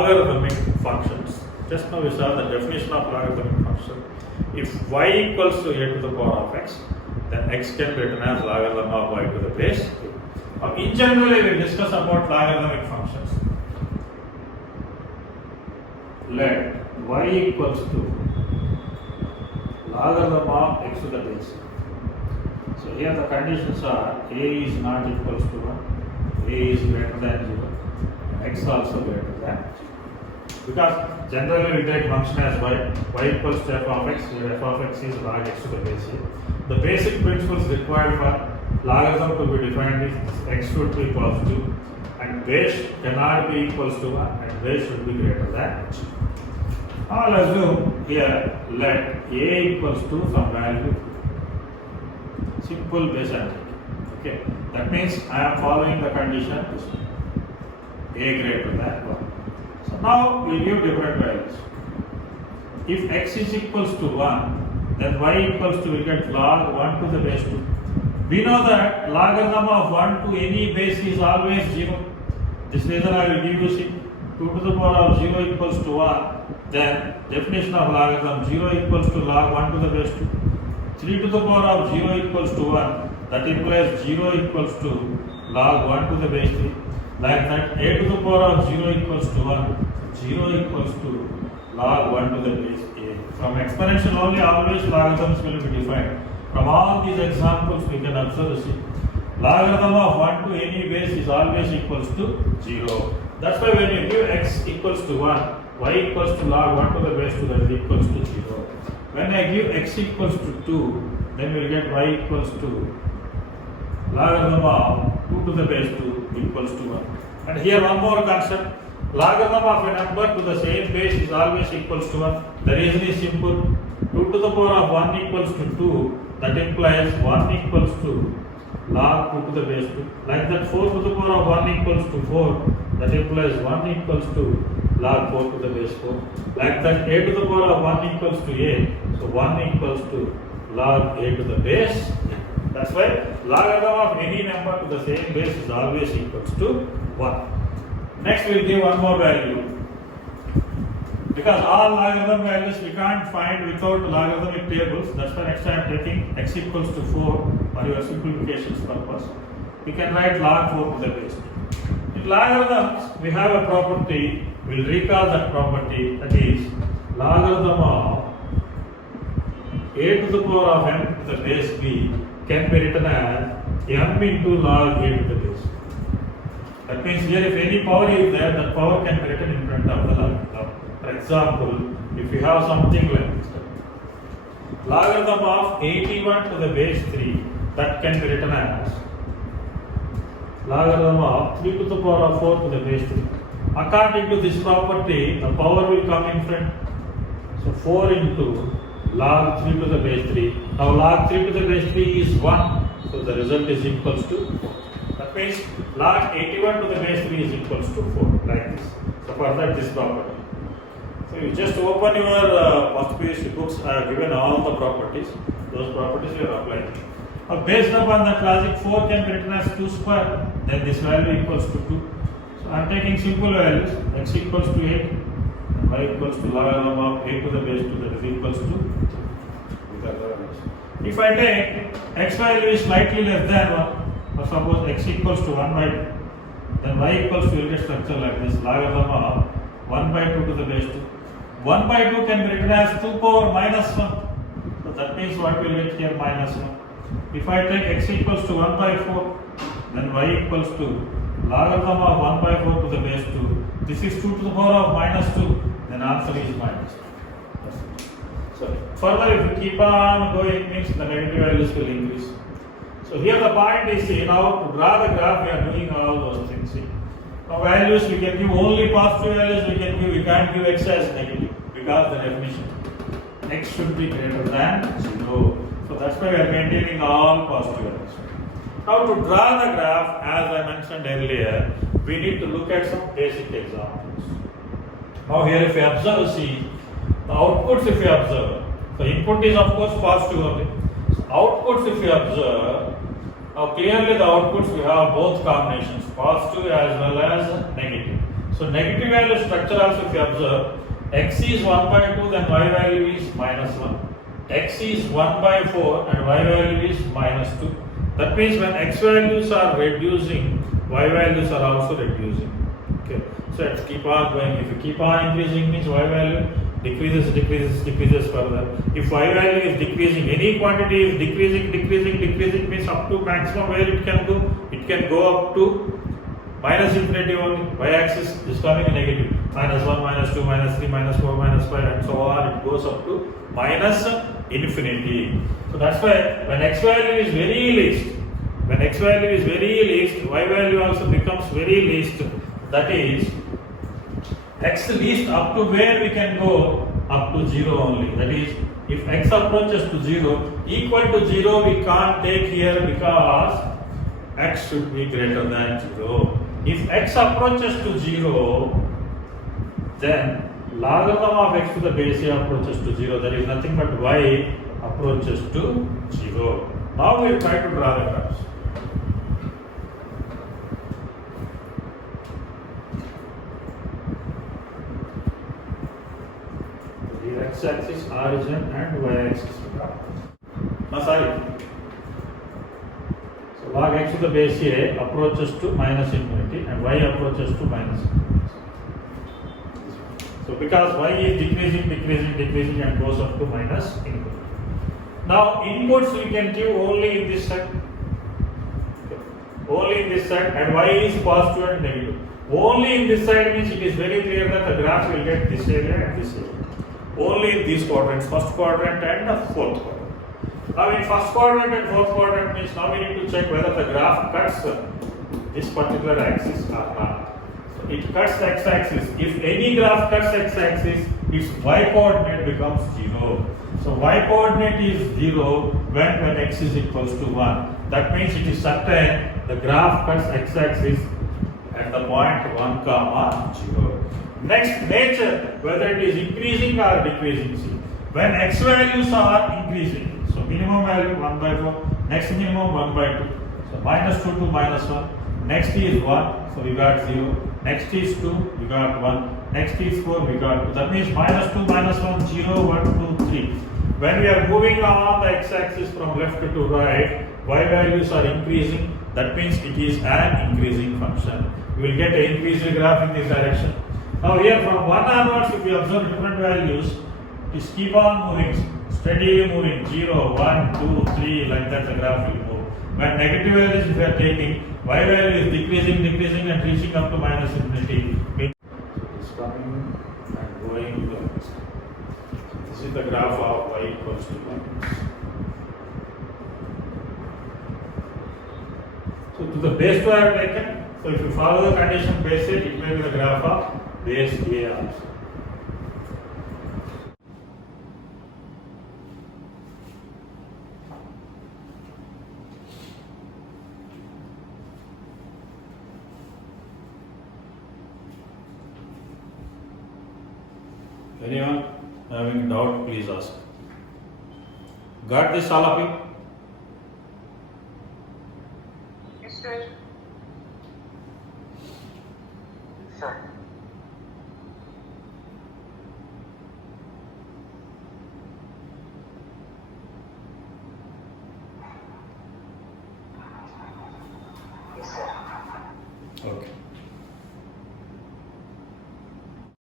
logarithmic functions. Just now we saw the definition of logarithmic function. If y equals to a to the power of x, then x can be written as logarithm of y to the base 2. Now, in general, we will discuss about logarithmic functions. Let y equals to logarithm of x to the base. So here the conditions are a is not equals to 1, a is greater than 0, x also greater than 0. Because generally we take function as y equals to f of x, where f of x is log x to the base a. The basic principles required for logarithm to be defined is x should be positive and base cannot be equals to 1 and base should be greater than 0. Now let's assume here let a equals to some value, simple base arithmetic. Okay, that means I am following the condition a greater than 1. So now we give different values. If x is equals to 1, then y equals to, we get log 1 to the base 2. We know that logarithm of 1 to any base is always 0. This reason I will give you see 2 to the power of 0 equals to 1. Then definition of logarithm 0 equals to log 1 to the base 2. 3 to the power of 0 equals to 1. That implies 0 equals to log 1 to the base 3. Like that, a to the power of 0 equals to 1. 0 equals to log 1 to the base a. From exponential only, always logarithms will be defined. From all these examples, we can observe see logarithm of 1 to any base is always equals to 0. That's why when you give x equals to 1, y equals to log 1 to the base 2, that is equals to 0. When I give x equals to 2, then we will get y equals to logarithm of 2 to the base 2 equals to 1. And here one more concept. Logarithm of a number to the same base is always equals to 1. The reason is simple. 2 to the power of 1 equals to 2. That implies 1 equals to log 2 to the base 2. Like that 4 to the power of 1 equals to 4. That implies 1 equals to log 4 to the base 4. Like that a to the power of 1 equals to a. So 1 equals to log a to the base. That's why logarithm of any number to the same base is always equals to 1. Next we will give one more value. Because all logarithm values we can't find without logarithmic tables. That's why next I am taking x equals to 4 for your simplifications purpose. We can write log 4 to the base 2. In logarithms we have a property. We will recall that property, that is logarithm of a to the power of m to the base b can be written as m into log a to the base. That means here if any power is there, that power can be written in front of the logarithm. For example, if you have something like this, logarithm of 81 to the base 3, that can be written as logarithm of 3 to the power of 4 to the base 3. According to this property, the power will come in front. So 4 into log 3 to the base 3. Now log 3 to the base 3 is 1. So the result is equals to 4. That means log 81 to the base 3 is equals to 4. Like this. So for that this property. So you just open your first PhD books. I have given all the properties. Those properties you are applying. Now based upon that logic, 4 can be written as 2 square. Then this value equals to 2. So I am taking simple values. X equals to 8. And y equals to logarithm of 8 to the base 2, that is equals to 2. If I take x value is slightly less than 1, or suppose x equals to 1 by 2, then y equals to, will get structure like this, logarithm of 1 by 2 to the base 2. 1 by 2 can be written as 2 power minus 1. So that means what we will get here, minus 1. If I take x equals to 1 by 4, then y equals to logarithm of 1 by 4 to the base 2. This is 2 to the power of minus 2, then answer is minus 2. So further if you keep on going, means the negative values will increase. So here the point is, see, now to draw the graph we are doing all those things. See. Now values we can give only positive values, we can't give x as negative because the definition x should be greater than 0. So that's why we are maintaining all positive values. Now to draw the graph, as I mentioned earlier, we need to look at some basic examples. Now here if you observe, see, the outputs if you observe, the input is of course positive only. So outputs if you observe, now clearly the outputs we have both combinations, positive as well as negative. So negative value structure also if you observe, x is 1 by 2 then y value is minus 1. X is 1 by 4 and y value is minus 2. That means when x values are reducing, y values are also reducing. Okay. So let's keep on going. If you keep on increasing means y value decreases further. If y value is decreasing, any quantity is decreasing means up to maximum where it can go. It can go up to minus infinity only. Y axis is coming negative. Minus 1, minus 2, minus 3, minus 4, minus 5 and so on. It goes up to minus infinity. So that's why when x value is very least, y value also becomes very least. That is x least up to where we can go up to 0 only. That is, if x approaches to 0, equal to 0 we can't take here because x should be greater than 0. If x approaches to 0, then logarithm of x to the base a approaches to 0. That is nothing but y approaches to 0. Now we will try to draw the graphs. The x-axis origin and y-axis. So log x to the base a approaches to minus infinity and y approaches to minus infinity. So because y is decreasing and goes up to minus infinity. Now inputs we can give only in this side. Only in this side, and y is positive and negative. Only in this side means it is very clear that the graph will get this area and this area. Only in these quadrants, first quadrant and the fourth quadrant. Now in first quadrant and fourth quadrant means now we need to check whether the graph cuts this particular axis or not. So it cuts the x-axis. If any graph cuts x-axis, its y-coordinate becomes 0. So y-coordinate is 0 when x is equals to 1. That means it is certain the graph cuts x-axis at the point 1, 0. Next, nature, whether it is increasing or decreasing. See, when x values are increasing, so minimum value 1 by 4, next minimum 1 by 2. So minus 2 to minus 1. Next is 1, so we got 0. Next is 2, we got 1. Next is 4, we got 2. That means minus 2, minus 1, 0, 1, 2, 3. When we are moving on the x-axis from left to right, y values are increasing. That means it is an increasing function. We will get an increasing graph in this direction. Now here from 1 onwards, if you observe different values, it is keep on moving, steadily moving, 0, 1, 2, 3, like that the graph will move. When negative values if we are taking, y value is decreasing and reaching up to minus infinity. So it is coming and going like this. This is the graph of y equals to 1. So to the base 2 I have taken. So if you follow the condition base 8, it may be the graph of base A also. Anyone having doubt, please ask. Got this all of you?